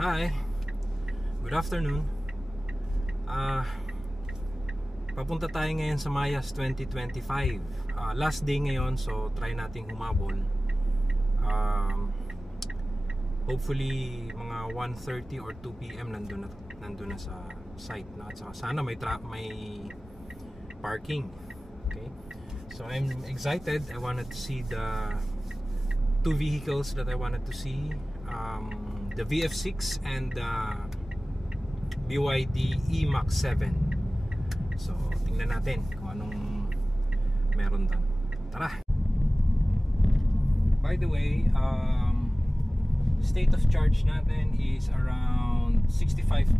Hi, good afternoon. Papunta tayo ngayon sa Mayas 2025. Last day ngayon, so try nating humabol. Hopefully mga 1:30 or 2 PM nandun na sa site na. At saka sana may parking. Okay, so I'm excited. I wanted to see the two vehicles that I wanted to see. The VF6 and the BYD E-Max 7. So tingnan natin kung anong meron doon. Tara! By the way, state of charge natin is around 65%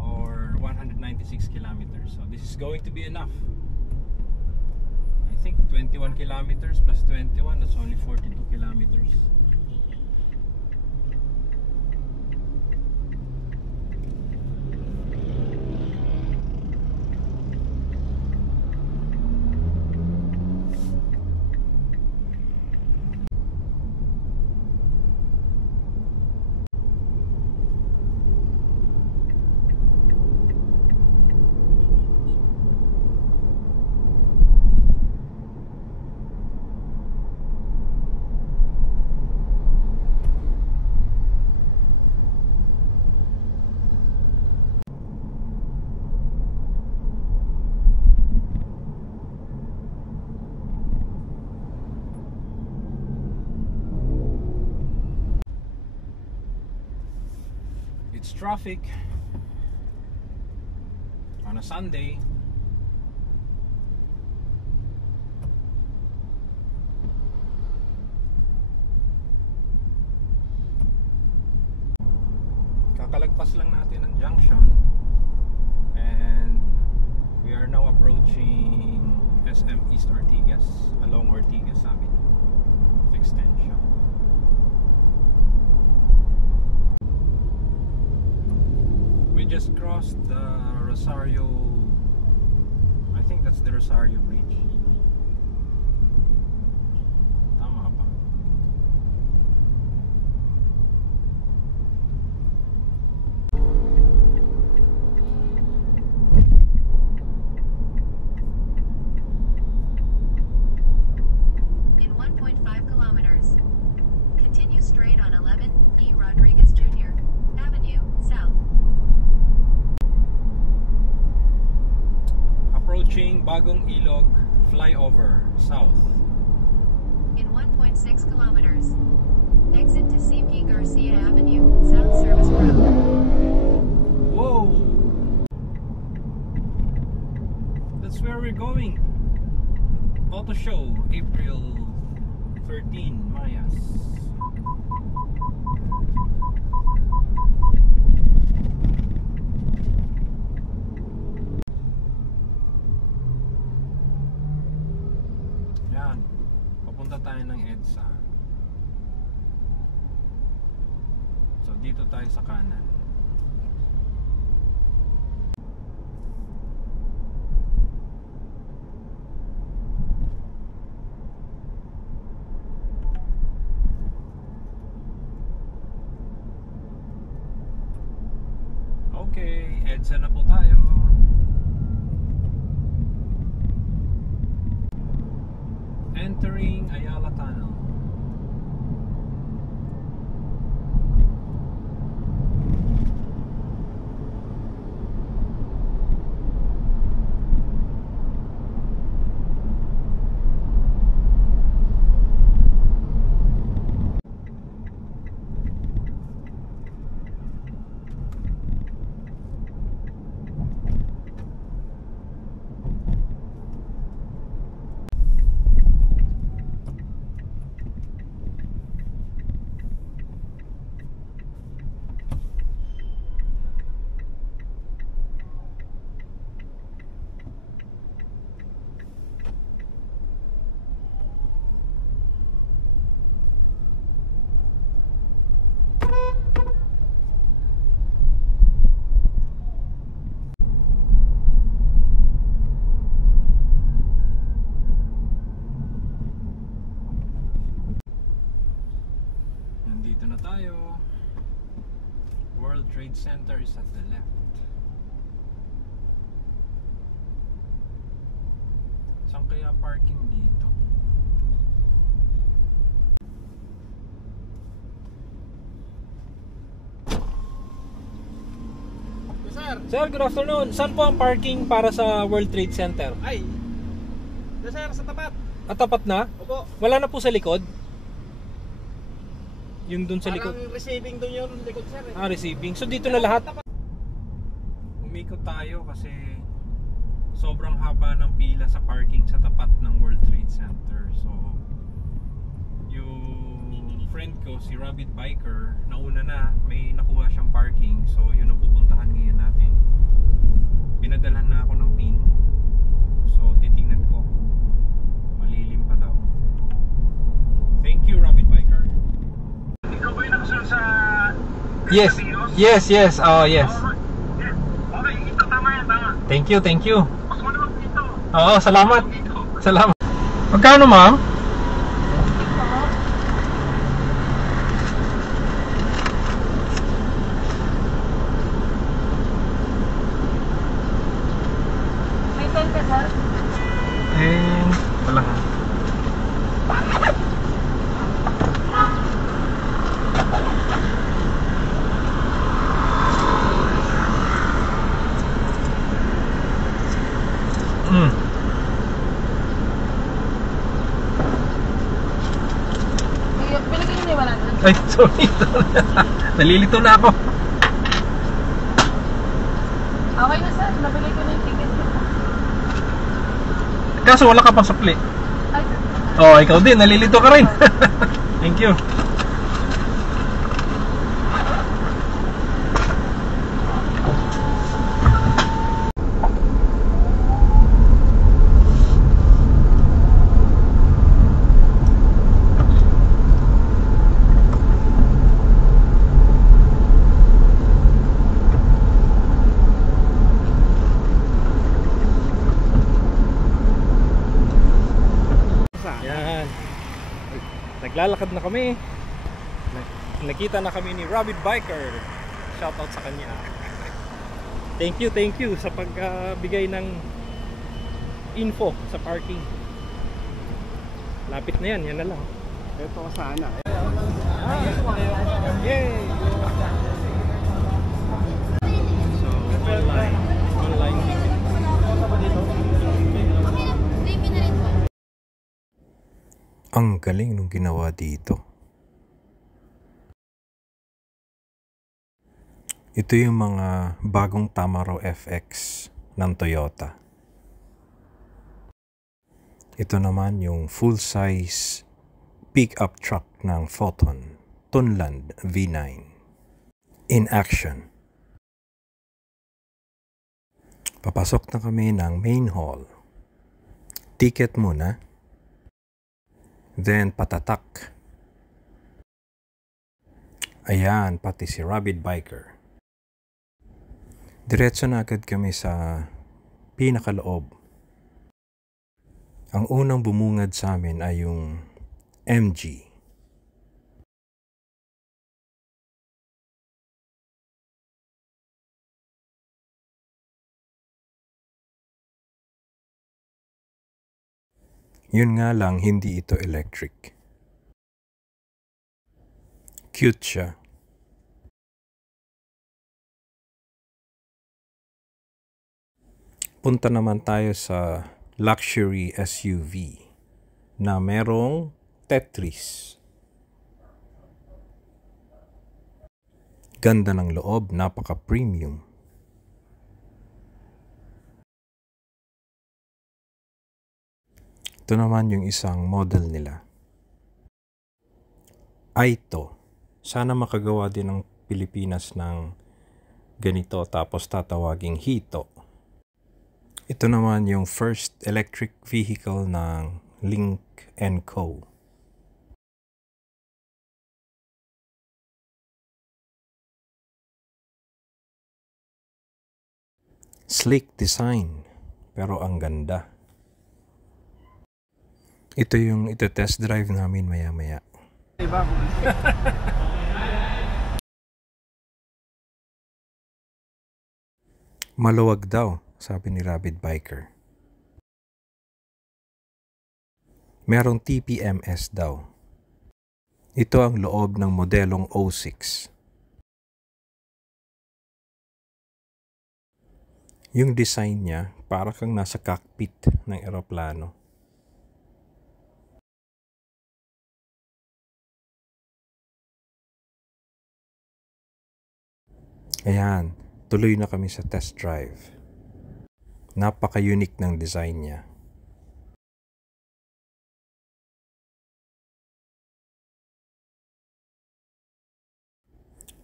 or 196 kilometers. So this is going to be enough. I think 21 kilometers plus 21, that's only 42 kilometers. It's traffic on a Sunday. Kakalagpas lang natin ang junction and we are now approaching SM East Ortigas along Ortigas Avenue extension. We just crossed the Rosario, I think that's the Rosario Bridge. Tama ba? In 1.5 kilometers, continue straight on 11 E. Rodriguez Jr. Avenue, South. Approaching Bagong Ilog flyover south. In 1.6 kilometers, exit to CP Garcia Avenue, South Service Road. Whoa! That's where we're going. Auto show, April 13, Mayas. Yan, papunta tayo ng EDSA. So dito tayo sa kanan. Okay, EDSA na po tayo. Entering Ayala Tunnel. World Trade Center is at the left. Saan kaya parking dito? Sir, good afternoon. Saan po ang parking para sa World Trade Center? Ay, sir, sa tapat. Tapat na? Opo. Wala na po sa likod? Yung dun sa likod? Parang receiving doon yung likod, sir. Receiving. So dito na lahat? Umikot tayo kasi sobrang haba ng pila sa parking sa tapat ng World Trade Center. So yung friend ko, si Rabbit Biker, nauna na, may nakuha siyang parking. So yun ang pupuntahan ngayon natin. Pinadalhan na ako ng pin. So titingnan ko. Malilim pa daw. Thank you, Rabbit Biker. Ikaw ba yung nakasunod sa... Yes. Yes. Oh, yes. Okay, ito tama yan, tama. Thank you. Mas maluwag dito. Oo, salamat. Dito. Salamat. Magkano, ma'am? May pen ka, sir? Wala nga. Binigay niyo yung 100. Ay, sorry. Nalilito na ako. Okay na, sir. Nabigay ko na yung ticket niyo. Kaso wala ka pang supli. Ay, Oh, ikaw din. Nalilito ka rin. Thank you. Yan. Naglalakad na kami. Nakita na kami ni Rabbit Biker. Shoutout sa kanya. Thank you sa pagbigay ng info sa parking. Lapit na yan, yan na lang. Ito ka sana. Yay! So, online ticket. Ang galing nung ginawa dito. Ito yung mga bagong Tamaro FX ng Toyota. Ito naman yung full-size pick-up truck ng Foton, Tunland V9. In action. Papasok na kami ng main hall. Ticket muna. Then patatak. Ayan, pati si Rabbit Biker. Diretso na agad kami sa pinakaloob. Ang unang bumungad sa amin ay yung MG. Yun nga lang, hindi ito electric. Cute siya. Punta naman tayo sa luxury SUV na merong Tetris. Ganda ng loob, napaka-premium. Ito naman yung isang model nila. Aito. Sana makagawa din ng Pilipinas ng ganito tapos tatawaging Hito. Ito naman yung first electric vehicle ng Lynk & Co. Sleek design, pero ang ganda. Ito yung ito-test drive namin maya-maya. Diba? Maluwag daw, sabi ni Rabid Biker. Merong TPMS daw. Ito ang loob ng modelong 06. Yung design niya, para kang nasa cockpit ng eroplano. Ayan, tuloy na kami sa test drive. Napaka-unique ng design niya.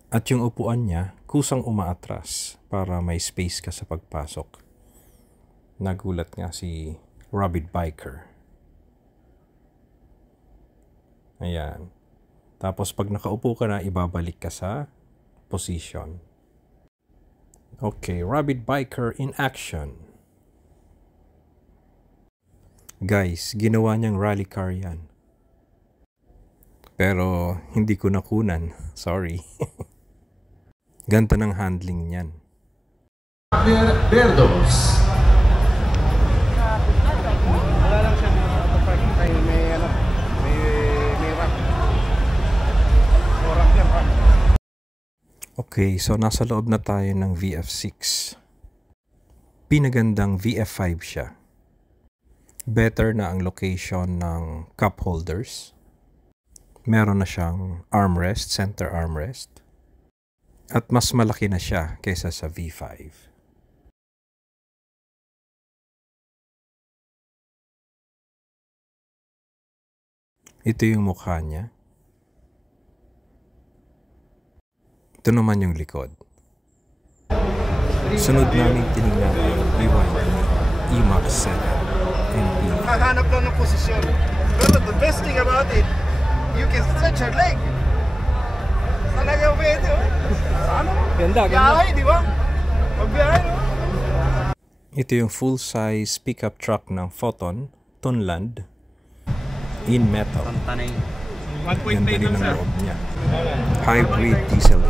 At yung upuan niya, kusang umaatras para may space ka sa pagpasok. Nagulat nga si Rabid Biker. Ayan. Tapos pag nakaupo ka na, ibabalik ka sa position. Okay, Rabid Biker in action. Guys, ginawa niyang rally car yan. Pero hindi ko nakunan. Sorry. Ganda ng handling niyan. Verdos. Wala lang siya ng auto-parking tayo. May ano, may ramp. O ramp yan, ramp. Okay, so nasa loob na tayo ng VF6. Pinagandang VF5 siya. Better na ang location ng cup holders. Meron na siyang armrest, center armrest. At mas malaki na siya kaysa sa V5. Ito yung mukha niya. Ito naman yung likod. Sunod namin tinignan ay BYD E-Max 7 MP. Nakahanap lang ng posisyon. Pero the best thing about it, you can stretch your leg. Talaga pwede, oh. Ano? Ganda, Biyahe, di ba? Magbiyahe, no? Ito yung full-size pickup truck ng Photon, Tunland, in metal. Ganda rin ang loob niya. Hybrid diesel.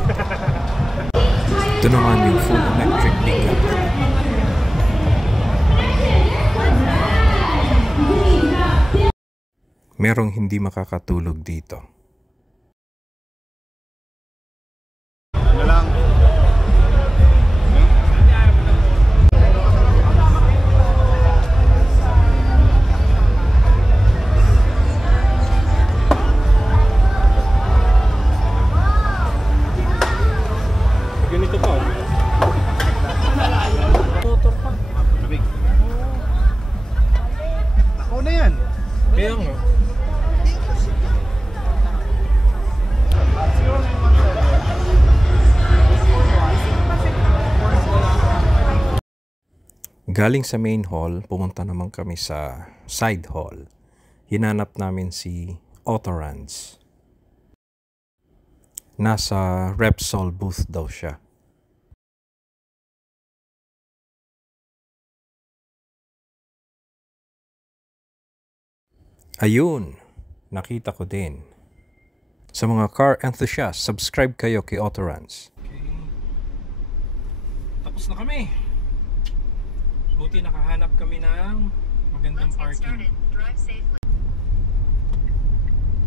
Ito naman yung full electric pickup. Merong hindi makakatulog dito. Ano lang? Ganito pa. Motor pa. Labig. Ako na yan. Kaya nga. Galing sa main hall, pumunta naman kami sa side hall. Hinanap namin si Autorans. Nasa Repsol booth daw siya. Ayun, nakita ko din. Sa mga car enthusiasts, subscribe kayo kay Autorans. Okay. Tapos na kami. Buti nakahanap kami ng magandang Let's get parking. started. Drive safely.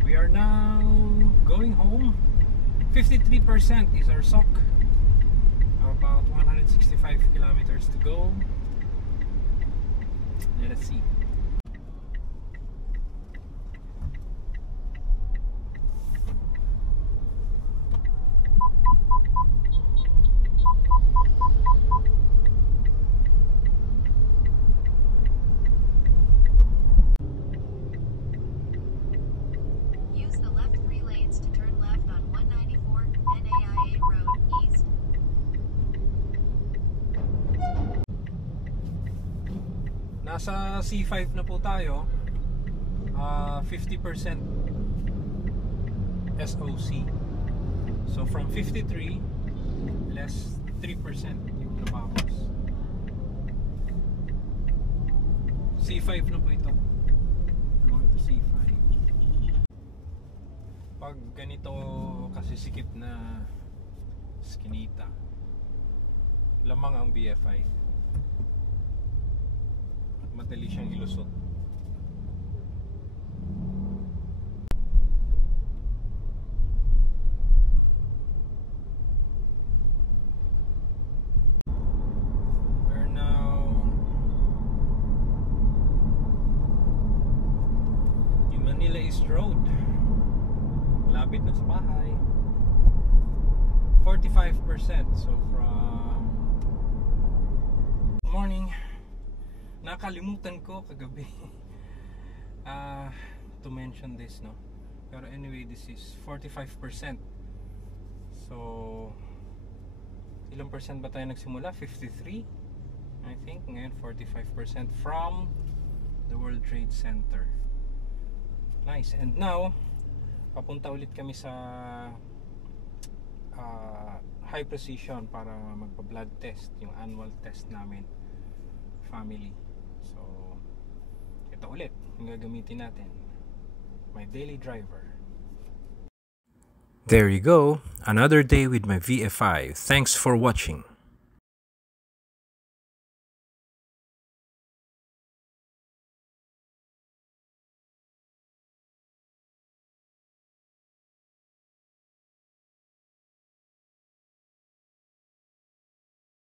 We are now going home. 53% is our SOC. About 165 kilometers to go. Let us see. Use the left 3 lanes to turn left on 194 NAIA Road East. Nasa C5 na po tayo. 50% SOC. So from 53 less 3% yung nabawas. C5 na po ito. Going to C5. Pag ganito kasi sikip na skinita, lamang ang BFI. At madali siyang ilusot. We're now in Manila East Road. Lapit na sa bahay. 45%. So from morning, nakalimutan ko kagabi to mention this, no? Pero anyway, this is 45%. So ilang percent ba tayo nagsimula? 53 I think. Ngayon 45% from the World Trade Center. Nice. And now papunta ulit kami sa high precision para magpa-blood test, yung annual test namin, family. So ito ulit yung gagamitin natin, my daily driver. There you go, another day with my VFI. Thanks for watching.